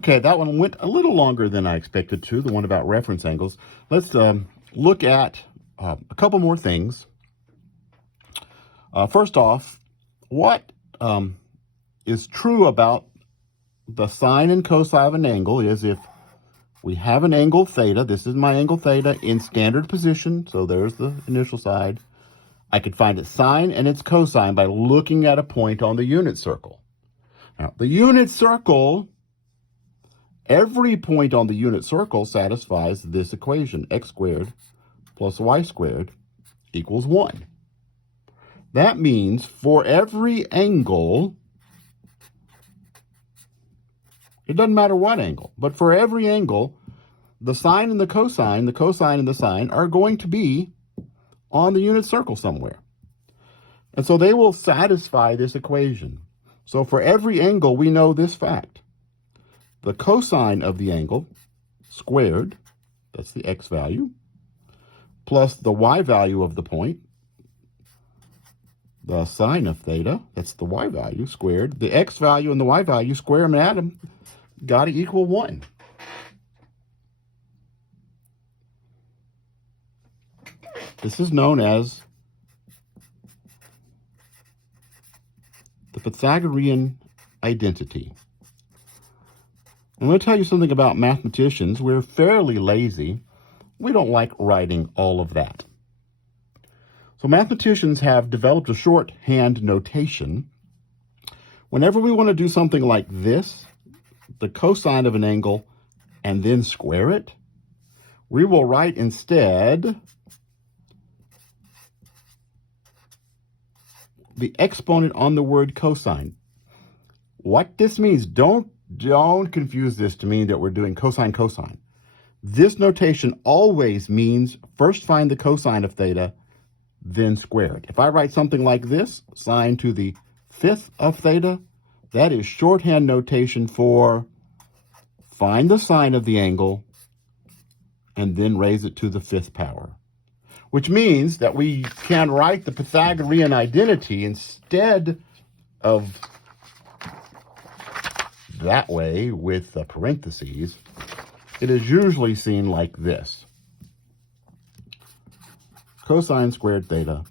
Okay, that one went a little longer than I expected to, the one about reference angles. Let's look at a couple more things. First off, what is true about the sine and cosine of an angle is if we have an angle theta, this is my angle theta in standard position, so there's the initial side. I could find its sine and its cosine by looking at a point on the unit circle. Now, the unit circle, every point on the unit circle satisfies this equation, x squared plus y squared equals 1. That means for every angle, it doesn't matter what angle, but for every angle, the sine and the cosine and the sine are going to be on the unit circle somewhere. And so they will satisfy this equation. So for every angle, we know this fact. The cosine of the angle squared, that's the x value, plus the y value of the point, the sine of theta, that's the y value squared, the x value and the y value, square them and add them, got to equal 1. This is known as the Pythagorean Identity. I'm going to tell you something about mathematicians. We're fairly lazy. We don't like writing all of that. So mathematicians have developed a shorthand notation. Whenever we want to do something like this, the cosine of an angle, and then square it, we will write instead the exponent on the word cosine. What this means, don't confuse this to mean that we're doing cosine, cosine. This notation always means first find the cosine of theta, then square it. If I write something like this, sine to the 5th of theta, that is shorthand notation for find the sine of the angle and then raise it to the 5th power. Which means that we can write the Pythagorean identity instead of that way with the parentheses. It is usually seen like this. Cosine squared theta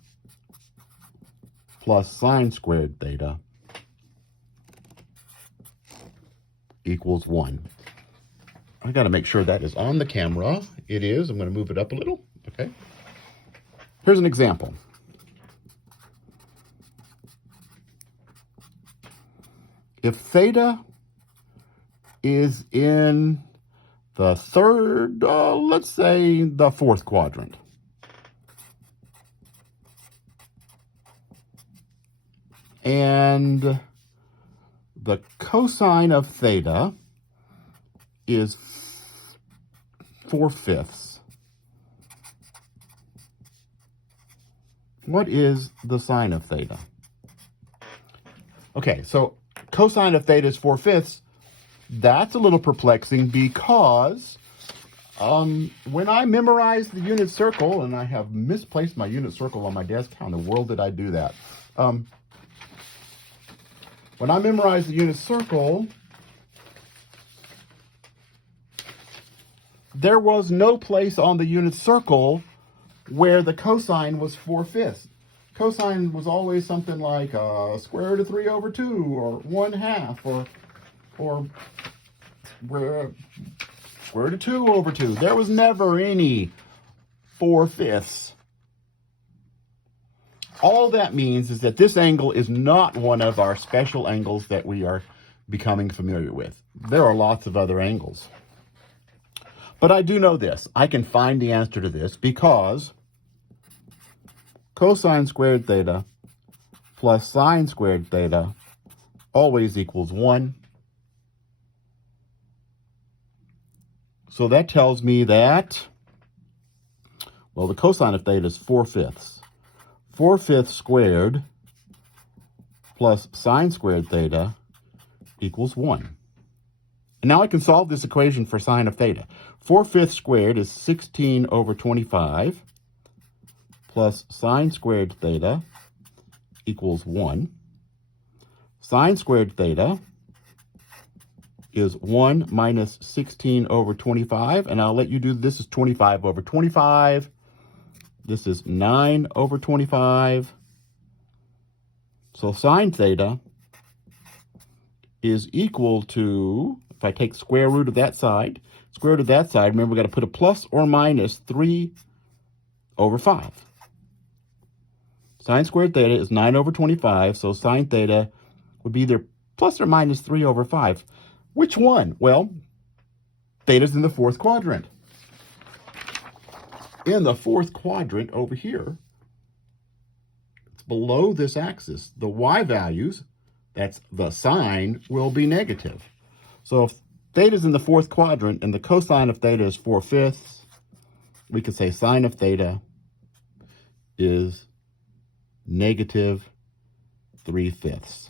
plus sine squared theta equals 1. I got to make sure that is on the camera. It is. I'm going to move it up a little. Okay. Here's an example. If theta is in the third, let's say the 4th quadrant, and the cosine of theta is 4/5, what is the sine of theta? Okay, so cosine of theta is 4/5. That's a little perplexing because when I memorized the unit circle, and I have misplaced my unit circle on my desk, how in the world did I do that? When I memorized the unit circle, there was no place on the unit circle where the cosine was 4/5. Cosine was always something like square root of 3/2 or 1/2 or square root of 2/2. There was never any 4/5. All that means is that this angle is not one of our special angles that we are becoming familiar with. There are lots of other angles. But I do know this. I can find the answer to this because cosine squared theta plus sine squared theta always equals 1. So that tells me that, well, the cosine of theta is 4/5. 4/5 squared plus sine squared theta equals 1. And now I can solve this equation for sine of theta. 4/5 squared is 16/25 plus sine squared theta equals 1. Sine squared theta is 1 minus 16 over 25. And I'll let you do this is 25 over 25. This is 9 over 25. So sine theta is equal to, if I take square root of that side, remember we've got to put a plus or minus 3 over 5. Sine squared theta is 9 over 25, so sine theta would be either plus or minus 3 over 5. Which one? Well, theta's in the fourth quadrant. In the fourth quadrant over here, it's below this axis. The y values, that's the sine, will be negative. So if theta's in the fourth quadrant and the cosine of theta is 4/5, we could say sine of theta is negative 3/5.